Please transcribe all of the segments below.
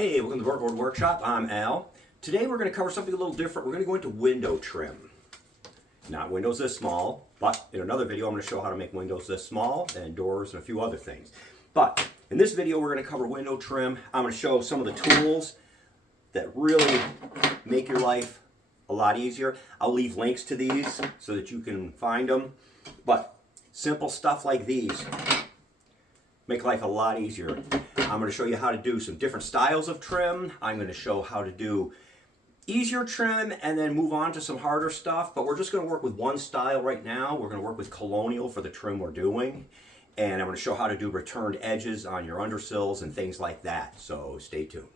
Hey, welcome to the Workboard Workshop. I'm Al. Today we're going to cover something a little different. We're going to go into window trim. Not windows this small, but in another video I'm going to show how to make windows this small and doors and a few other things. But in this video we're going to cover window trim. I'm going to show some of the tools that really make your life a lot easier. I'll leave links to these so that you can find them. But simple stuff like these make life a lot easier. I'm going to show you how to do some different styles of trim. I'm going to show how to do easier trim and then move on to some harder stuff. But we're just going to work with one style right now. We're going to work with colonial for the trim we're doing. And I'm going to show how to do returned edges on your undersills and things like that. So stay tuned.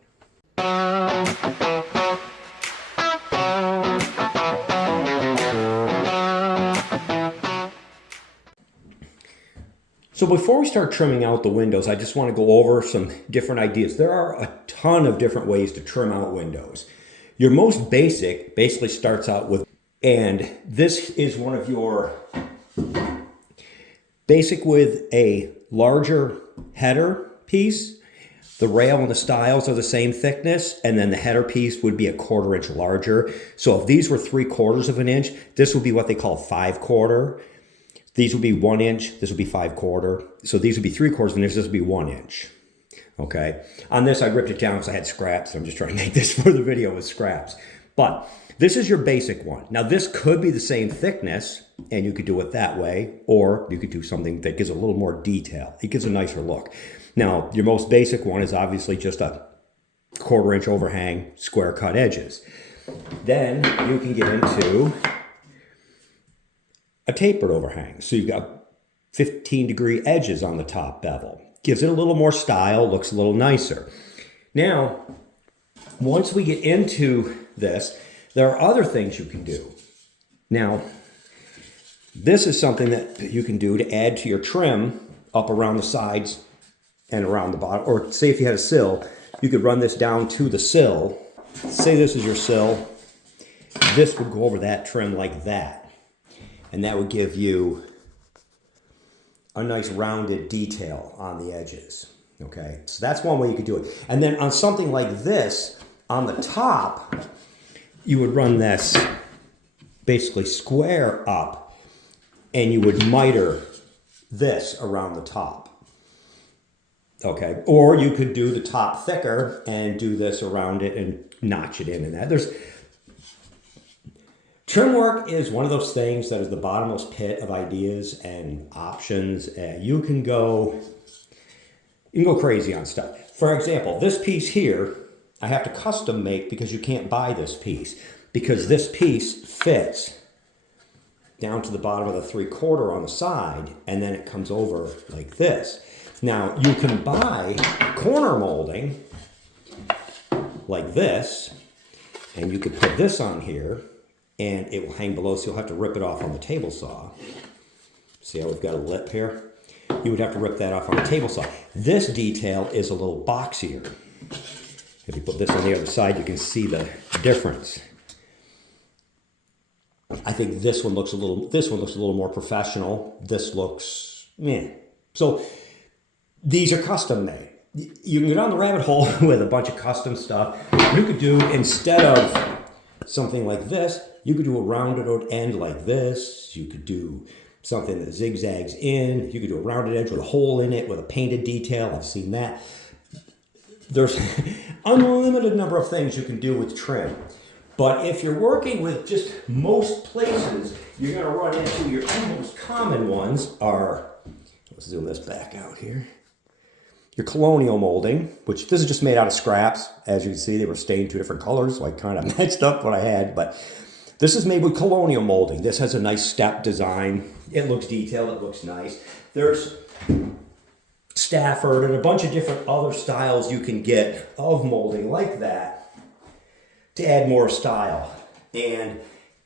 So before we start trimming out the windows, I just want to go over some different ideas. There are a ton of different ways to trim out windows. Your most basic basically starts out with, and this is one of your basic with a larger header piece. The rail and the stiles are the same thickness, and then the header piece would be a 1/4 inch larger. So if these were 3/4 of an inch, this would be what they call 5/4. These would be 1 inch, this would be 5/4. So these would be 3/4 of an inch, this would be 1 inch. Okay. On this, I ripped it down because I had scraps. I'm just trying to make this for the video with scraps. But this is your basic one. Now this could be the same thickness, and you could do it that way, or you could do something that gives a little more detail. It gives a nicer look. Now, your most basic one is obviously just a 1/4 inch overhang, square cut edges. Then you can get into a tapered overhang. So you've got 15-degree edges on the top bevel. Gives it a little more style, looks a little nicer. Now, once we get into this, there are other things you can do. Now, this is something that you can do to add to your trim up around the sides and around the bottom. Or say if you had a sill, you could run this down to the sill. Say this is your sill. This would go over that trim like that. And that would give you a nice rounded detail on the edges, okay? So that's one way you could do it. And then on something like this, on the top, you would run this basically square up, and you would miter this around the top, okay? Or you could do the top thicker and do this around it and notch it in and that. Trim work is one of those things that is the bottomless pit of ideas and options. You can go crazy on stuff. For example, this piece here, I have to custom make because you can't buy this piece. Because this piece fits down to the bottom of the 3/4 on the side, and then it comes over like this. Now, you can buy corner molding like this, and you could put this on here, and it will hang below, so you'll have to rip it off on the table saw. See how we've got a lip here? You would have to rip that off on the table saw. This detail is a little boxier. If you put this on the other side, you can see the difference. I think this one looks a little more professional. This looks meh. So these are custom made. You can go down the rabbit hole with a bunch of custom stuff. You could do, instead of something like this, you could do a rounded end like this. You could do something that zigzags in. You could do a rounded edge with a hole in it with a painted detail. I've seen that. There's unlimited number of things you can do with trim. But if you're working with just most places, you're going to run into your two most common ones are, let's zoom this back out here. Your colonial molding, which this is just made out of scraps. As you can see, they were stained 2 different colors, so I kind of mixed up what I had. But this is made with colonial molding. This has a nice step design. It looks detailed, it looks nice. There's Stafford and a bunch of different other styles you can get of molding like that to add more style. And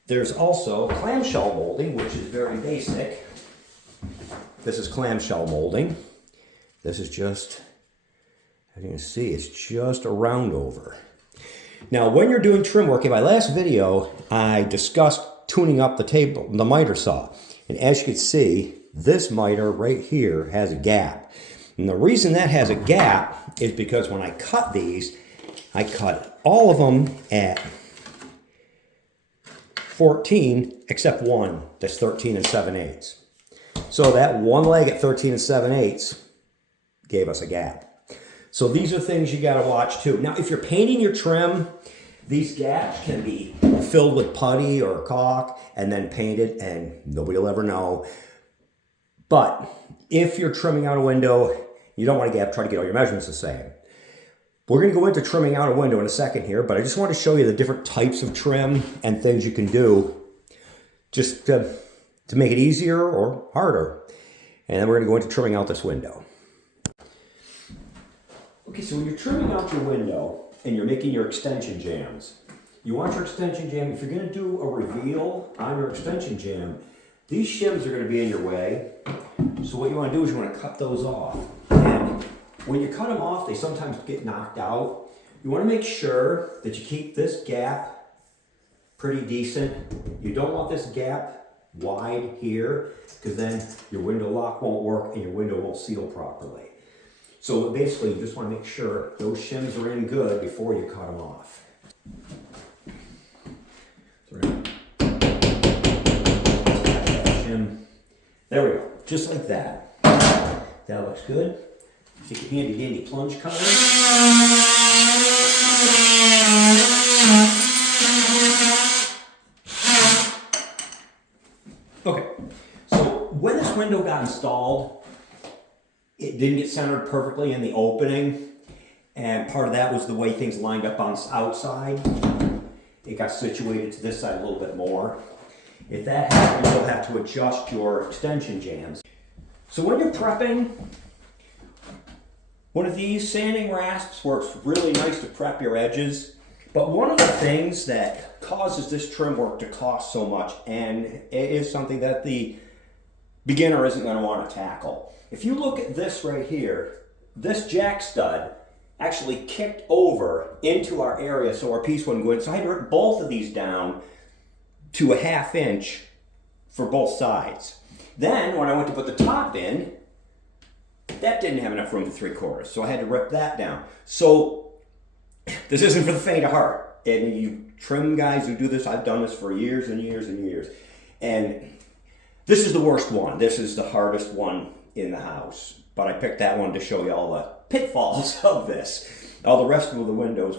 there's also clamshell molding, which is very basic. This is clamshell molding. This is just, as you can see, it's just a round over. Now, when you're doing trim work, in my last video, I discussed tuning up the miter saw. And as you can see, this miter right here has a gap. And the reason that has a gap is because when I cut these, I cut all of them at 14 except one that's 13 and 7/8. So that one leg at 13 and 7/8 gave us a gap. So these are things you got to watch too. Now, if you're painting your trim, these gaps can be filled with putty or caulk and then painted, and nobody will ever know. But if you're trimming out a window, you don't want a gap, try to get all your measurements the same. We're going to go into trimming out a window in a second here, but I just want to show you the different types of trim and things you can do just to make it easier or harder. And then we're going to go into trimming out this window. Okay, so when you're trimming out your window and you're making your extension jambs, you want your extension jamb, if you're going to do a reveal on your extension jamb, these shims are going to be in your way. So what you want to do is you want to cut those off. And when you cut them off, they sometimes get knocked out. You want to make sure that you keep this gap pretty decent. You don't want this gap wide here, because then your window lock won't work and your window won't seal properly. So basically, you just want to make sure those shims are in good before you cut them off. Shim. There we go, just like that. That looks good. Take your handy dandy plunge cutter. Okay, so when this window got installed, it didn't get centered perfectly in the opening, and part of that was the way things lined up on the outside. It got situated to this side a little bit more. If that happens, you'll have to adjust your extension jambs. So when you're prepping, one of these sanding rasps works really nice to prep your edges. But one of the things that causes this trim work to cost so much, and it is something that the beginner isn't going to want to tackle. If you look at this right here, this jack stud actually kicked over into our area so our piece wouldn't go in. So I had to rip both of these down to 1/2 inch for both sides. Then when I went to put the top in, that didn't have enough room for 3/4. So I had to rip that down. So this isn't for the faint of heart. And you trim guys who do this, I've done this for years and years and years. And this is the worst one. This is the hardest one in the house. But I picked that one to show you all the pitfalls of this. All the rest of the windows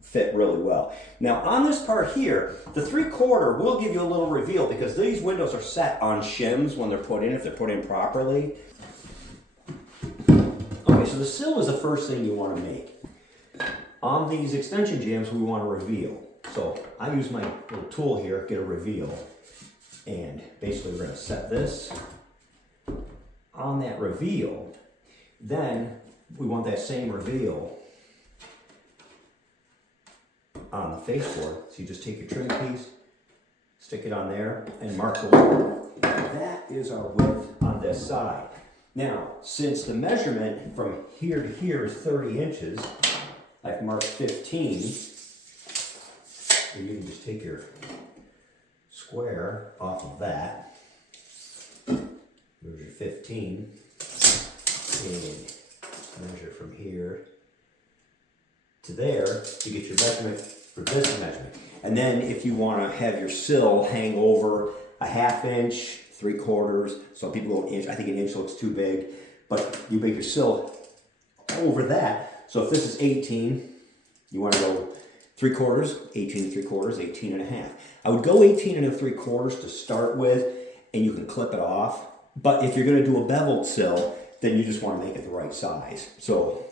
fit really well. Now on this part here, the 3/4 will give you a little reveal because these windows are set on shims when they're put in, if they're put in properly. Okay, so the sill is the first thing you want to make. On these extension jambs, we want to reveal. So I use my little tool here, get a reveal. And basically we're going to set this on that reveal. Then we want that same reveal on the face board. So you just take your trim piece, stick it on there, and mark the width. That is our width on this side. Now, since the measurement from here to here is 30 inches, I've marked 15. So you can just take your square off of that. There's your 15. And measure from here to there to get your measurement for this measurement. And then if you want to have your sill hang over 1/2 inch, 3/4, some people go 1 inch, I think 1 inch looks too big, but you make your sill over that. So if this is 18, you want to go 3/4, 18 3/4, 18.5. I would go 18 3/4 to start with, and you can clip it off. But if you're going to do a beveled sill, then you just want to make it the right size. So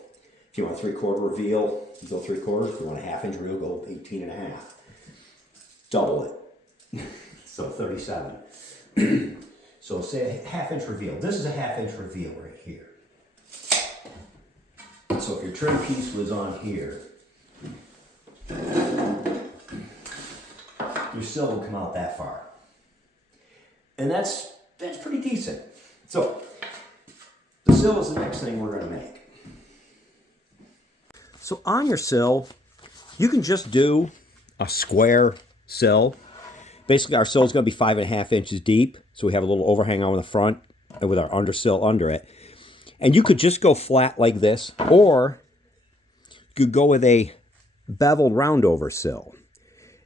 if you want a 3/4 reveal, you go 3/4. If you want a 1/2 inch reveal, go 18.5. Double it. So 37. So say a 1/2 inch reveal. This is a 1/2 inch reveal right here. So if your trim piece was on here, your sill will come out that far. And that's pretty decent. So the sill is the next thing we're going to make. So on your sill, you can just do a square sill. Basically, our sill is going to be 5.5 inches deep. So we have a little overhang on the front and with our undersill under it. And you could just go flat like this, or you could go with a beveled roundover sill.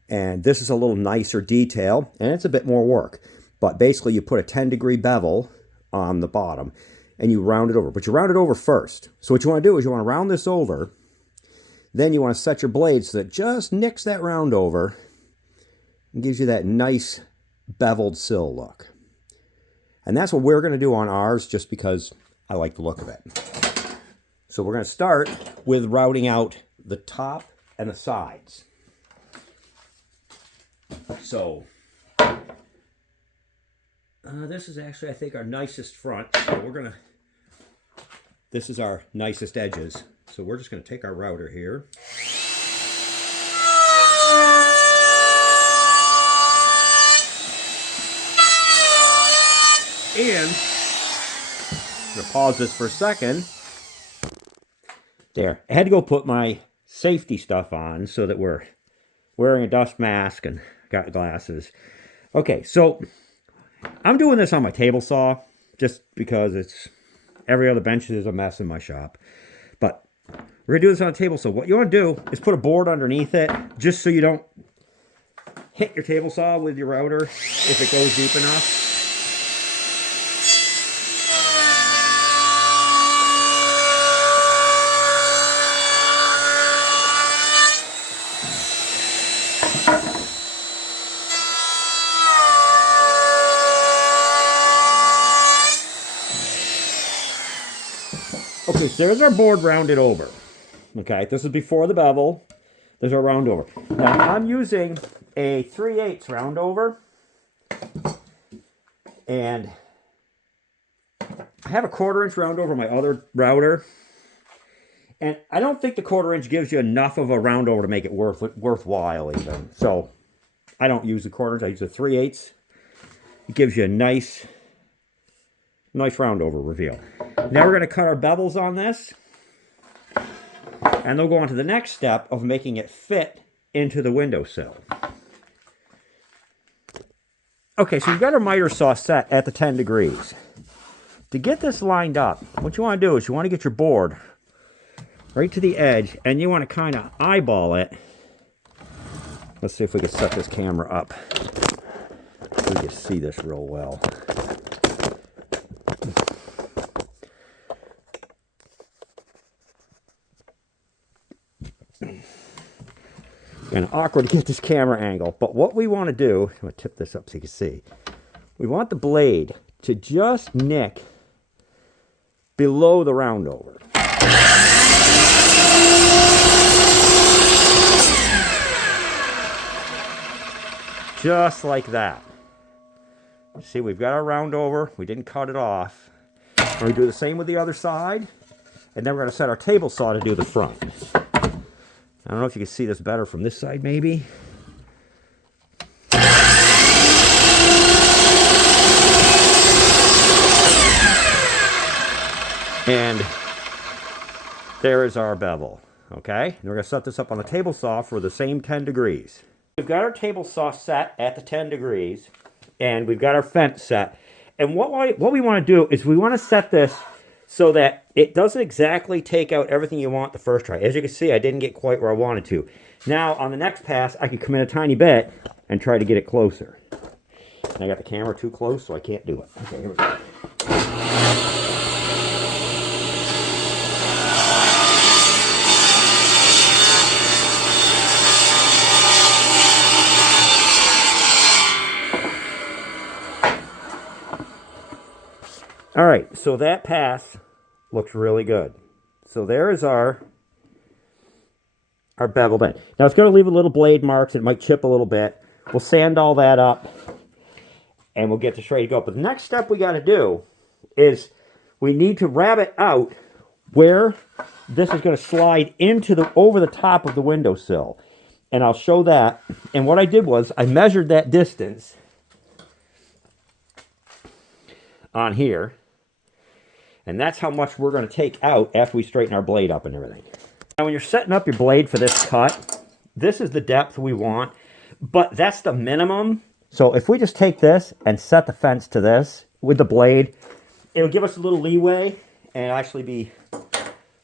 And this is a little nicer detail, and it's a bit more work. But basically, you put a 10-degree bevel on the bottom, and you round it over. But you round it over first. So what you want to do is you want to round this over. Then you want to set your blade so that it just nicks that round over and gives you that nice beveled sill look. And that's what we're going to do on ours, just because I like the look of it. So we're going to start with routing out the top and the sides. So this is actually, I think, our nicest front. So this is our nicest edges. So we're just going to take our router here. And I'm going to pause this for a second. There. I had to go put my safety stuff on so that we're wearing a dust mask and got glasses. Okay, so I'm doing this on my table saw just because every other bench is a mess in my shop. But we're going to do this on a table saw. What you want to do is put a board underneath it just so you don't hit your table saw with your router if it goes deep enough. Okay, so there's our board rounded over. Okay, this is before the bevel. There's our round over. Now, I'm using a 3/8 round over. And I have a 1/4 inch round over my other router. And I don't think the 1/4 inch gives you enough of a round over to make it worthwhile even. So I don't use the 1/4 inch, I use the 3/8. It gives you a nice round over reveal. Now we're going to cut our bevels on this. And they'll go on to the next step of making it fit into the windowsill. Okay, so you've got our miter saw set at the 10 degrees. To get this lined up, what you want to do is you want to get your board right to the edge, and you want to kind of eyeball it. Let's see if we can set this camera up so we can see this real well. Kind of awkward to get this camera angle, but what we want to do, I'm going to tip this up so you can see. We want the blade to just nick below the round over. Just like that. See, we've got our round over. We didn't cut it off. And we do the same with the other side. And then we're going to set our table saw to do the front. I don't know if you can see this better from this side, maybe. And there is our bevel, okay? And we're going to set this up on the table saw for the same 10 degrees. We've got our table saw set at the 10 degrees, and we've got our fence set. And what we want to do is we want to set this so that it doesn't exactly take out everything you want the first try. As you can see, I didn't get quite where I wanted to. Now, on the next pass, I can come in a tiny bit and try to get it closer. And I got the camera too close, so I can't do it. Okay, here we go. All right, so that pass looks really good. So there is our beveled end. Now it's going to leave a little blade marks. It might chip a little bit. We'll sand all that up and we'll get this ready to go. But the next step we got to do is we need to rabbet out where this is going to slide into over the top of the windowsill. And I'll show that. And what I did was I measured that distance on here. And that's how much we're going to take out after we straighten our blade up and everything. Now when you're setting up your blade for this cut, this is the depth we want, but that's the minimum. So if we just take this and set the fence to this with the blade, it'll give us a little leeway and actually be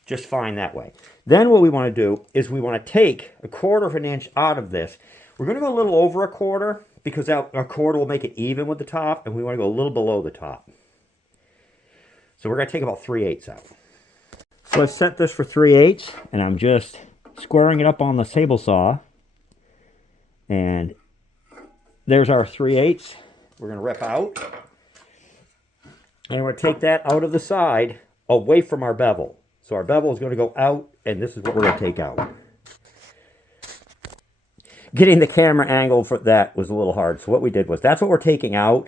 just fine that way. Then what we want to do is we want to take 1/4 of an inch out of this. We're going to go a little over 1/4 because that 1/4 will make it even with the top, and we want to go a little below the top. So we're going to take about 3/8 out. So I've set this for 3/8, and I'm just squaring it up on the table saw. And there's our 3/8. We're going to rip out. And we're going to take that out of the side, away from our bevel. So our bevel is going to go out, and this is what we're going to take out. Getting the camera angle for that was a little hard. So what we did was, that's what we're taking out.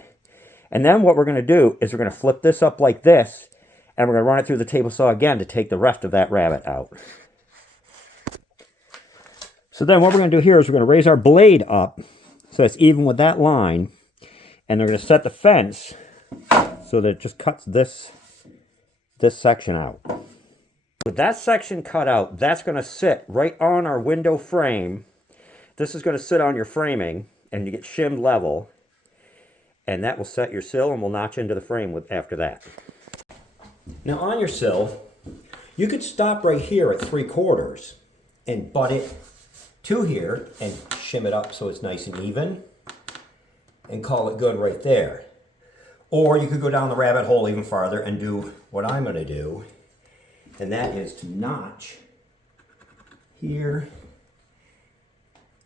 And then what we're going to do is we're going to flip this up like this, and we're going to run it through the table saw again to take the rest of that rabbet out. So then what we're going to do here is we're going to raise our blade up so it's even with that line, and they're going to set the fence so that it just cuts this section out. With that section cut out, that's going to sit right on our window frame. This is going to sit on your framing, and you get shimmed level, and that will set your sill and will notch into the frame after that. Now on your sill, you could stop right here at 3/4 and butt it to here and shim it up so it's nice and even and call it good right there. Or you could go down the rabbit hole even farther and do what I'm going to do, and that is to notch here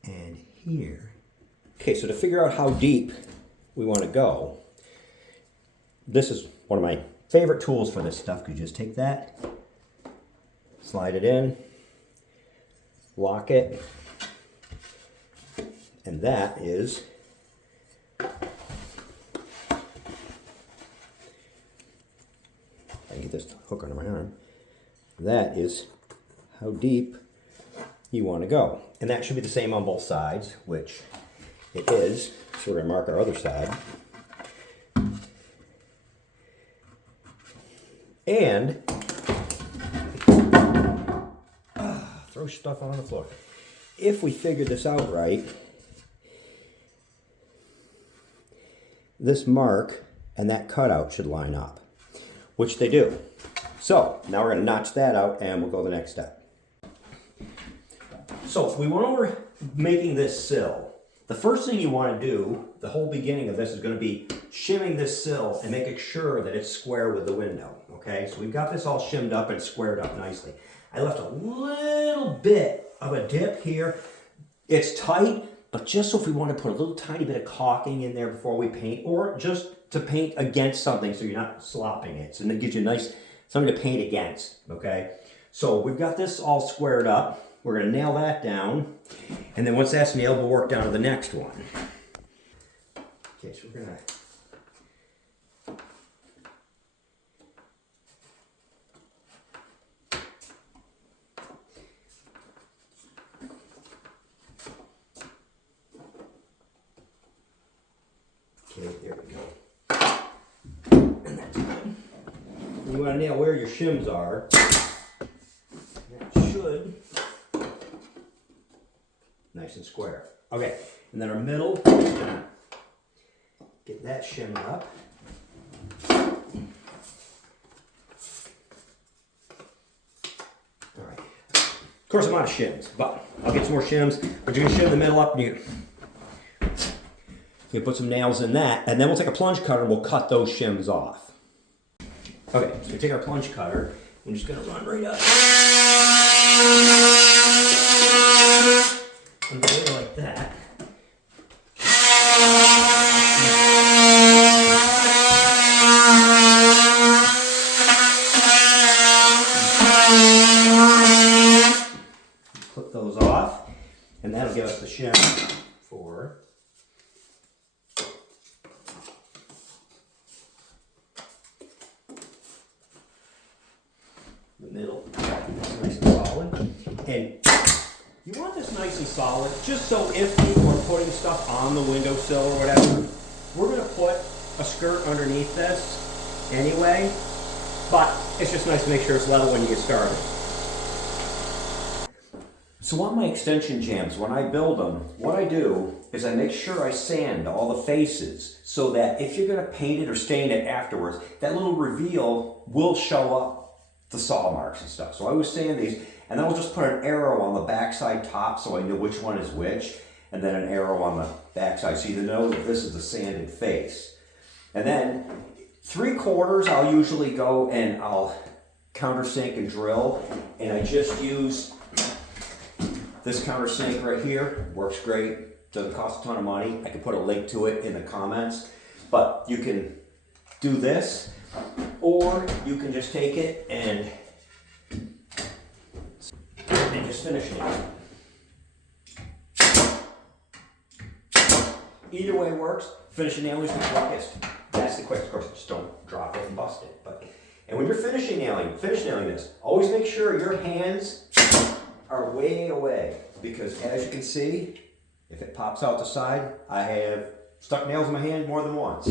and here. Okay, so to figure out how deep we want to go, this is one of my favorite tools for this stuff. You just take that, slide it in, lock it, and that is I get this hook under my arm. That is how deep you want to go. And that should be the same on both sides, which it is. So we're going to mark our other side. And throw stuff on the floor. If we figured this out right, this mark and that cutout should line up, which they do. So now we're going to notch that out and we'll go to the next step. So we went over making this sill. The first thing you want to do, the whole beginning of this is going to be shimming this sill and making sure that it's square with the window. Okay, so we've got this all shimmed up and squared up nicely. I left a little bit of a dip here. It's tight, but just so if we want to put a little tiny bit of caulking in there before we paint, or just to paint against something so you're not slopping it. So it gives you a nice, something to paint against, okay? So we've got this all squared up. We're going to nail that down. And then once that's nailed, we'll work down to the next one. Okay, so we're going to... Okay, there we go. And that's done. You want to nail where your shims are. That should. Nice and square. Okay, and then our middle, get that shimmed up. All right. Of course, I'm out of shims, but I'll get some more shims. But you're going to shim the middle up, and you put some nails in that, and then we'll take a plunge cutter and we'll cut those shims off. Okay, so we take our plunge cutter. I'm just going to run right up. And go like that. Clip those off, and that'll give us the shim for the middle. Nice and solid. And you want this nice and solid, just so if people are putting stuff on the windowsill or whatever, we're going to put a skirt underneath this anyway, but it's just nice to make sure it's level when you get started. So on my extension jambs, when I build them, what I do is I make sure I sand all the faces so that if you're going to paint it or stain it afterwards, that little reveal will show up the saw marks and stuff. So I always sand these, and then I'll just put an arrow on the backside top so I know which one is which, and then an arrow on the backside so you know that this is the sanded face. And then 3/4 I'll usually go and I'll countersink and drill, and I just use this countersink right here. Works great, doesn't cost a ton of money. I can put a link to it in the comments, but you can do this, or you can just take it and just finish it. Either way works. Finishing nailing is the quickest. That's the quickest. Of course, just don't drop it and bust it. And when you're finish nailing this, always make sure your hands are way away, because as you can see, if it pops out the side, I have stuck nails in my hand more than once.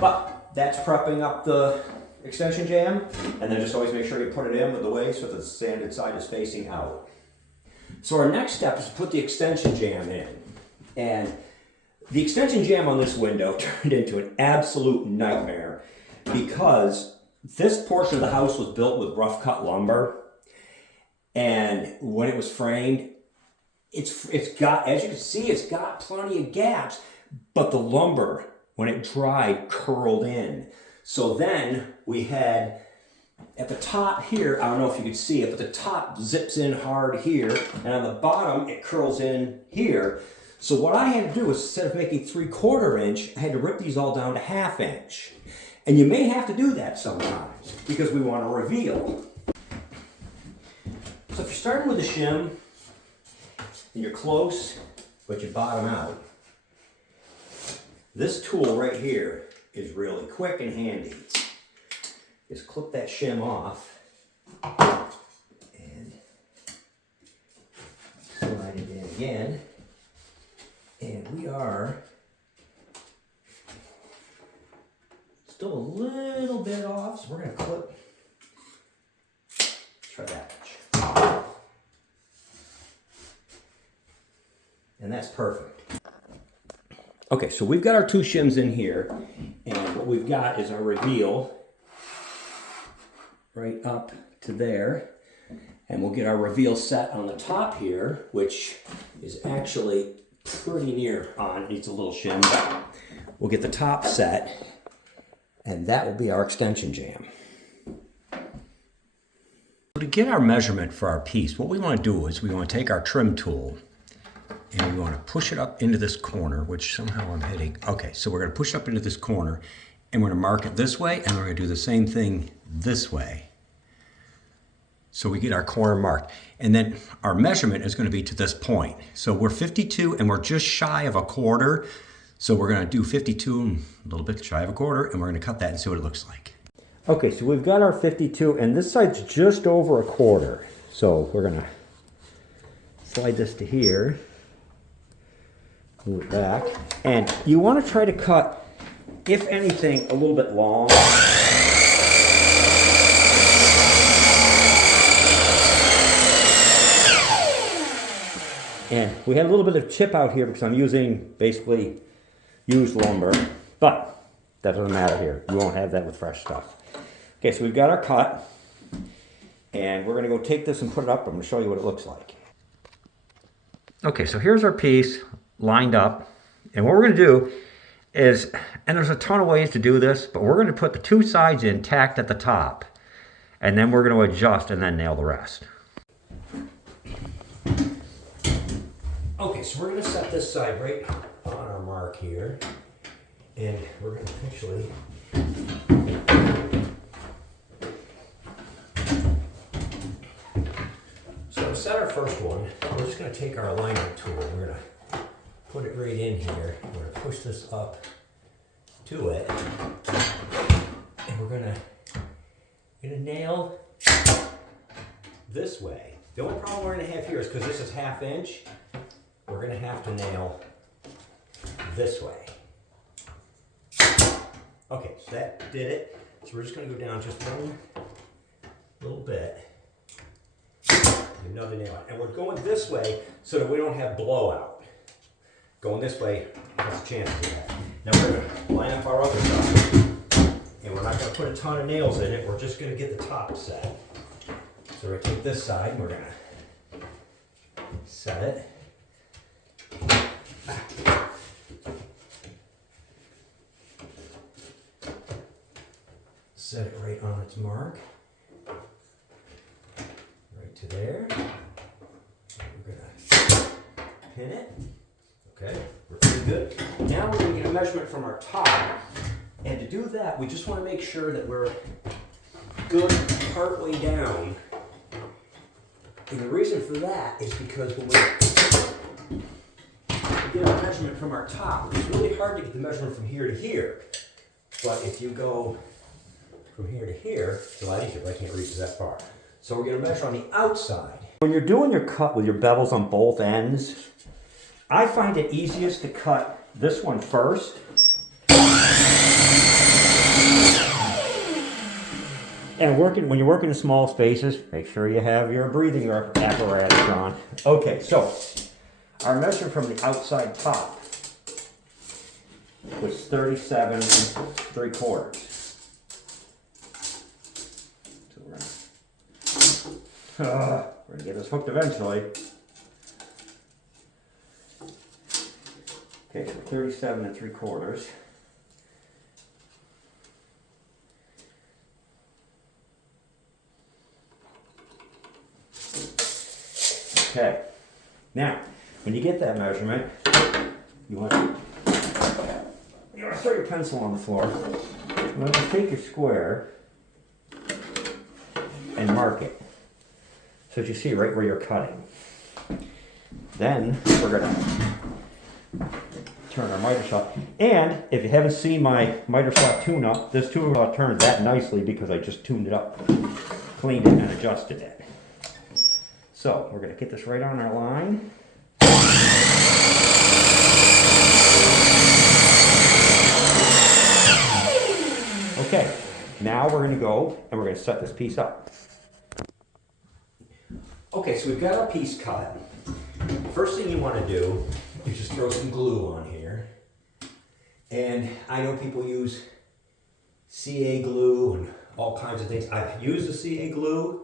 But that's prepping up the extension jam, and then just always make sure you put it in with the way so the sanded side is facing out. So our next step is to put the extension jam in. And the extension jam on this window turned into an absolute nightmare, because this portion of the house was built with rough cut lumber, and when it was framed, it's got, as you can see, it's got plenty of gaps, but the lumber, when it dried, curled in. So then we had, at the top here, I don't know if you could see it, but the top zips in hard here, and on the bottom it curls in here. So what I had to do was, instead of making 3/4 inch, I had to rip these all down to 1/2 inch. And you may have to do that sometimes, because we want to reveal. So if you're starting with a shim, and you're close, but you bottom out, this tool right here is really quick and handy. Just clip that shim off, and slide it in again. And we are still a little bit off, so we're going to clip. Try that much. And that's perfect. Okay, so we've got our 2 shims in here, and what we've got is our reveal right up to there. And we'll get our reveal set on the top here, which is actually pretty near on. It needs a little shim, but we'll get the top set, and that will be our extension jam. So to get our measurement for our piece, what we want to do is we want to take our trim tool and we want to push it up into this corner, which somehow I'm hitting. Okay, so we're going to push it up into this corner, and we're going to mark it this way, and we're going to do the same thing this way. So we get our corner marked. And then our measurement is going to be to this point. So we're 52 and we're just shy of 1/4. So we're going to do 52 and a little bit shy of 1/4, and we're going to cut that and see what it looks like. Okay, so we've got our 52, and this side's just over 1/4. So we're going to slide this to here, move it back. And you want to try to cut, if anything, a little bit long. And we had a little bit of chip out here because I'm using basically used lumber, but that doesn't matter here. You won't have that with fresh stuff. Okay, so we've got our cut, and we're going to go take this and put it up. I'm going to show you what it looks like. Okay, so here's our piece lined up, and what we're going to do is, and there's a ton of ways to do this, but we're going to put the 2 sides in tacked at the top, and then we're going to adjust and then nail the rest. Okay, so we're going to set this side right on our mark here, and we're going to actually so to set our first one, we're just going to take our alignment tool. We're going to put it right in here. We're going to push this up to it, and we're going to nail this way. The only problem we're going to have here is because this is 1/2 inch. We're going to have to nail this way. Okay, so that did it. So we're just going to go down just one little bit. Another nail. And we're going this way so that we don't have blowout. Going this way has a chance of that. Now we're going to line up our other side. and we're not going to put a ton of nails in it. We're just going to get the top set. So we're going to take this side and we're going to set it. Set it right on its mark. Right to there. We're going to pin it. Okay, we're pretty good. Now we're going to get a measurement from our top. And to do that, we just want to make sure that we're good partway down. And the reason for that is because when we get our measurement from our top, it's really hard to get the measurement from here to here. But if you go from here to here, it's a lot easier, but I can't reach that far. So we're going to measure on the outside. When you're doing your cut with your bevels on both ends, I find it easiest to cut this one first. And when you're working in small spaces, make sure you have your breathing apparatus on. Okay, so our measurement from the outside top was 37 3/4. So we're gonna get this hooked eventually. Okay, so 37 3/4. Okay, now when you get that measurement, you want to throw your pencil on the floor. You want to take your square and mark it so that you see right where you're cutting. Then we're going to turn our miter saw. And if you haven't seen my miter saw tune-up, this tune-up turns that nicely because I just tuned it up, cleaned it, and adjusted it. So we're going to get this right on our line. Okay, now we're going to go and we're going to set this piece up. Okay, so we've got our piece cut. First thing you want to do is just throw some glue on here. And I know people use CA glue and all kinds of things. I've used the CA glue.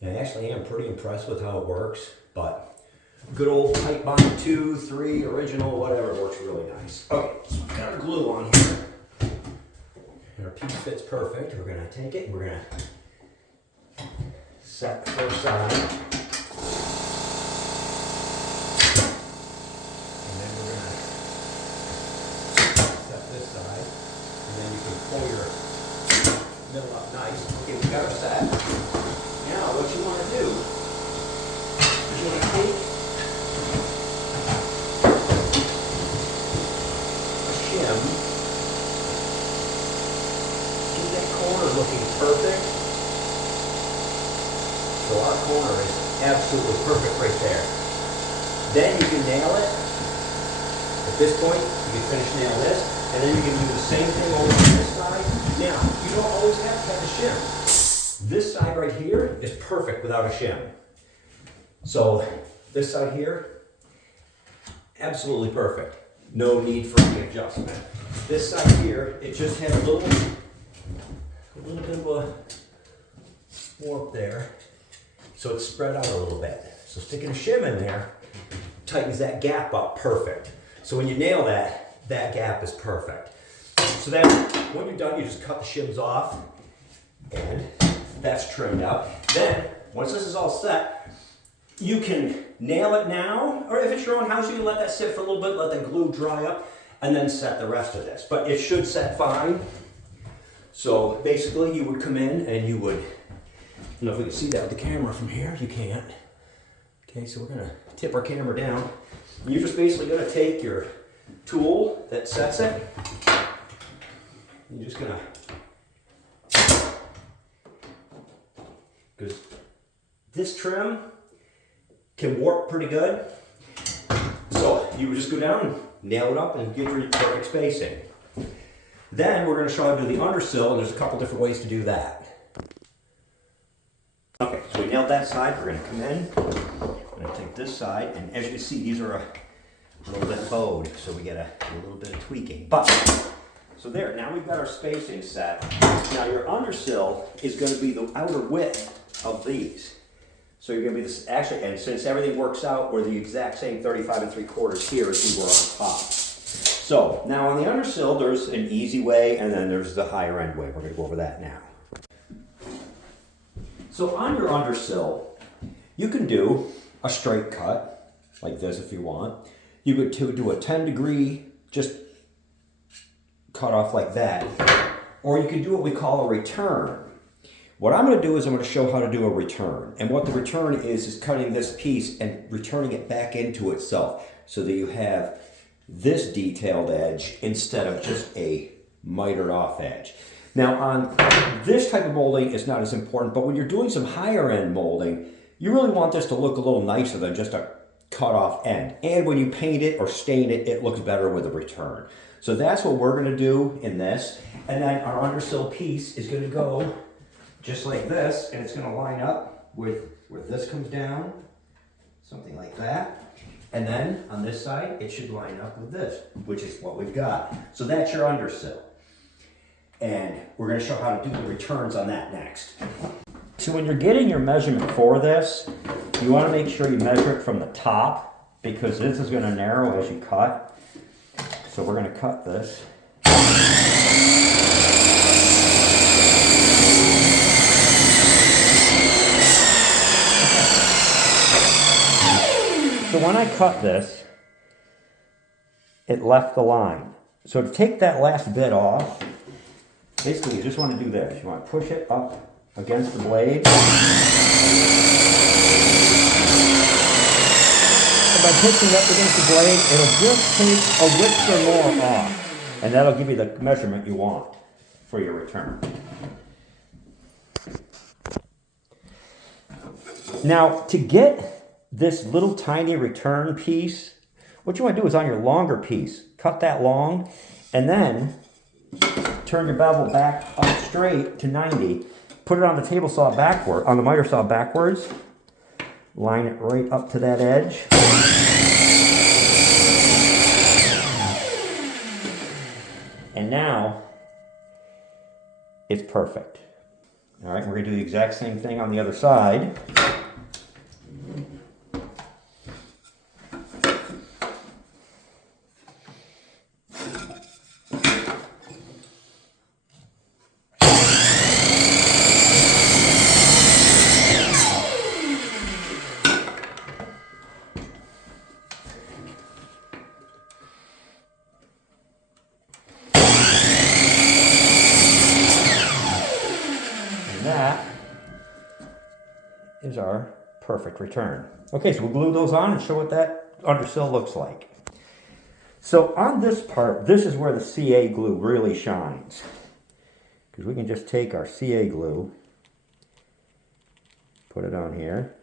And I actually am pretty impressed with how it works, but good old tight bond 2, 3, original, whatever, works really nice. Okay, so we've got our glue on here. And our piece fits perfect. We're going to take it and we're going to set the first side. And then we're going to set this side. And then you can pull your middle up nice. Okay, we've got our set. Now, what you want to do is you want to take a shim, get that corner looking perfect. So our corner is absolutely perfect right there. Then you can nail it. At this point, you can finish nail this, and then you can do the same thing over on this side. Now, you don't always have to have a shim. This side right here is perfect without a shim. So this side here, absolutely perfect. No need for any adjustment. This side here, it just has a little bit of a warp there. So it's spread out a little bit. So sticking a shim in there tightens that gap up perfect. So when you nail that, that gap is perfect. So then when you're done, you just cut the shims off and that's trimmed out. Then, once this is all set, you can nail it now, or if it's your own house, you can let that sit for a little bit, let the glue dry up, and then set the rest of this. But it should set fine. So basically, you would come in and you would, I don't know if we can see that with the camera from here, you can't. Okay, so we're gonna tip our camera down. You're just basically gonna take your tool that sets it, you're just gonna, because this trim can warp pretty good. So you would just go down and nail it up and get your perfect spacing. Then we're going to show how to do the undersill, and there's a couple different ways to do that. Okay, so we nailed that side. We're going to come in. I'm going to take this side, and as you can see, these are a little bit bowed, so we get a little bit of tweaking. But So there, now we've got our spacing set. Now your undersill is going to be the outer width of these. So you're going to be this, actually, and since everything works out, we're the exact same 35 3/4 here as we were on top. So now on the undersill, there's an easy way, and then there's the higher end way. We're going to go over that now. So on your undersill, you can do a straight cut, like this if you want. You could do a 10-degree, just cut off like that. Or you could do what we call a return. What I'm going to do is I'm going to show how to do a return. And what the return is cutting this piece and returning it back into itself so that you have this detailed edge instead of just a mitered off edge. Now on this type of molding, it's not as important, but when you're doing some higher end molding, you really want this to look a little nicer than just a cut off end. And when you paint it or stain it, it looks better with a return. So that's what we're going to do in this. And then our undersill piece is going to go just like this, and it's going to line up with where this comes down, something like that. And then on this side, it should line up with this, which is what we've got. So that's your undersill. And we're going to show how to do the returns on that next. So when you're getting your measurement for this, you want to make sure you measure it from the top, because this is going to narrow as you cut. So we're going to cut this. So when I cut this, it left the line. So to take that last bit off, basically you just want to do this. You want to push it up against the blade. And by pushing up against the blade, it'll just take a width or more off. And that'll give you the measurement you want for your return. Now, to get this little tiny return piece, what you want to do is on your longer piece, cut that long, and then turn your bevel back up straight to 90, put it on the table saw backward, on the miter saw backwards, line it right up to that edge. And now it's perfect. All right, we're going to do the exact same thing on the other side. That is our perfect return. Okay, so we'll glue those on and show what that undersill looks like. So on this part, this is where the CA glue really shines, because we can just take our CA glue, put it on here,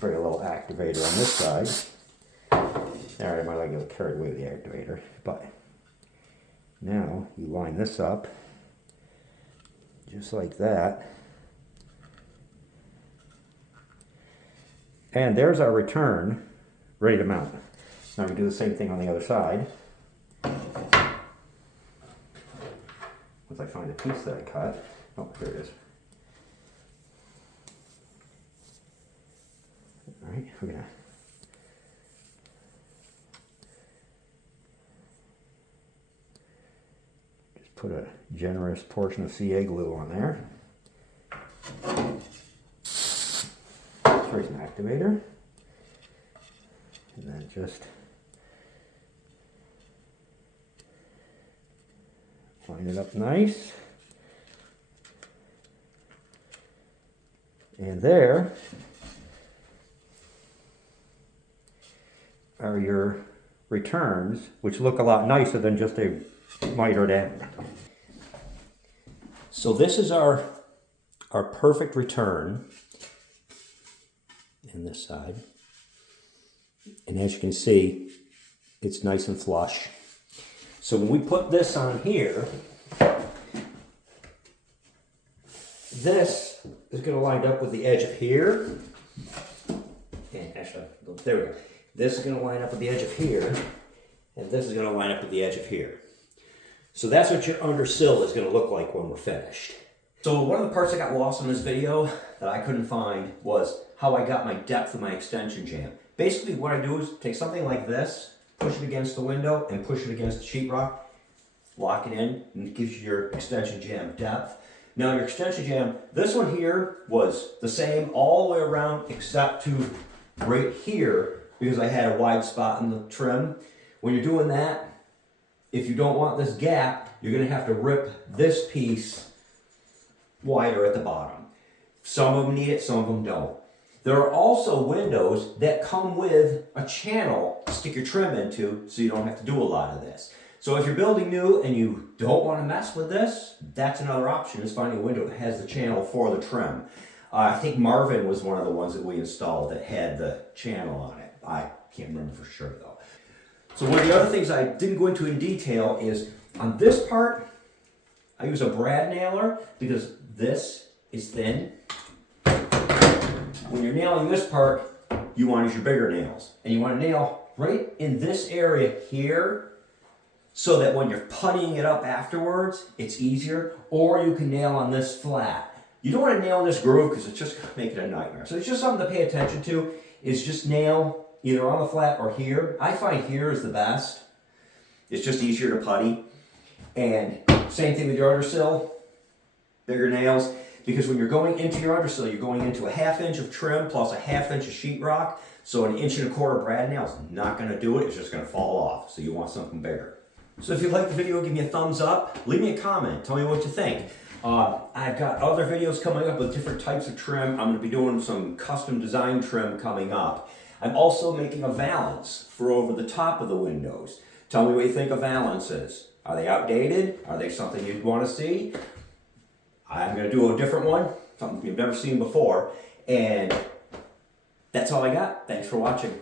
bring a little activator on this side. All right, I might get carried away with the activator, but now you line this up just like that. And there's our return ready to mount. Now we do the same thing on the other side. Once I find a piece that I cut. Oh, here it is. All right, we're gonna just put a generous portion of CA glue on there. There's an activator. And then just line it up nice. And there are your returns, which look a lot nicer than just a mitered end. So this is our perfect return in this side. And as you can see, it's nice and flush. So when we put this on here, this is going to line up with the edge of here. And actually, there we go. This is going to line up with the edge of here. And this is going to line up with the edge of here. So that's what your undersill is going to look like when we're finished. So one of the parts that got lost in this video that I couldn't find was how I got my depth of my extension jamb. Basically what I do is take something like this, push it against the window and push it against the sheetrock, lock it in, and it gives you your extension jamb depth. Now your extension jamb, this one here was the same all the way around except to right here because I had a wide spot in the trim. When you're doing that, if you don't want this gap, you're going to have to rip this piece wider at the bottom. Some of them need it, some of them don't. There are also windows that come with a channel to stick your trim into so you don't have to do a lot of this. So if you're building new and you don't want to mess with this, that's another option, is finding a window that has the channel for the trim. I think Marvin was one of the ones that we installed that had the channel on it. I can't remember for sure though. So one of the other things I didn't go into in detail is on this part, I use a brad nailer because this is thin. When you're nailing this part, you want to use your bigger nails. And you want to nail right in this area here so that when you're puttying it up afterwards, it's easier. Or you can nail on this flat. You don't want to nail in this groove because it's just going to make it a nightmare. So it's just something to pay attention to, is just nail either on the flat or here. I find here is the best. It's just easier to putty. And same thing with your undersill, bigger nails. Because when you're going into your undersill, you're going into a 1/2 inch of trim plus a 1/2 inch of sheetrock. So an 1 1/4 brad nail is not going to do it. It's just going to fall off. So you want something bigger. So if you like the video, give me a thumbs up. Leave me a comment. Tell me what you think. I've got other videos coming up with different types of trim. I'm going to be doing some custom design trim coming up. I'm also making a valance for over the top of the windows. Tell me what you think of valances. Are they outdated? Are they something you'd want to see? I'm going to do a different one, something you've never seen before, and that's all I got. Thanks for watching.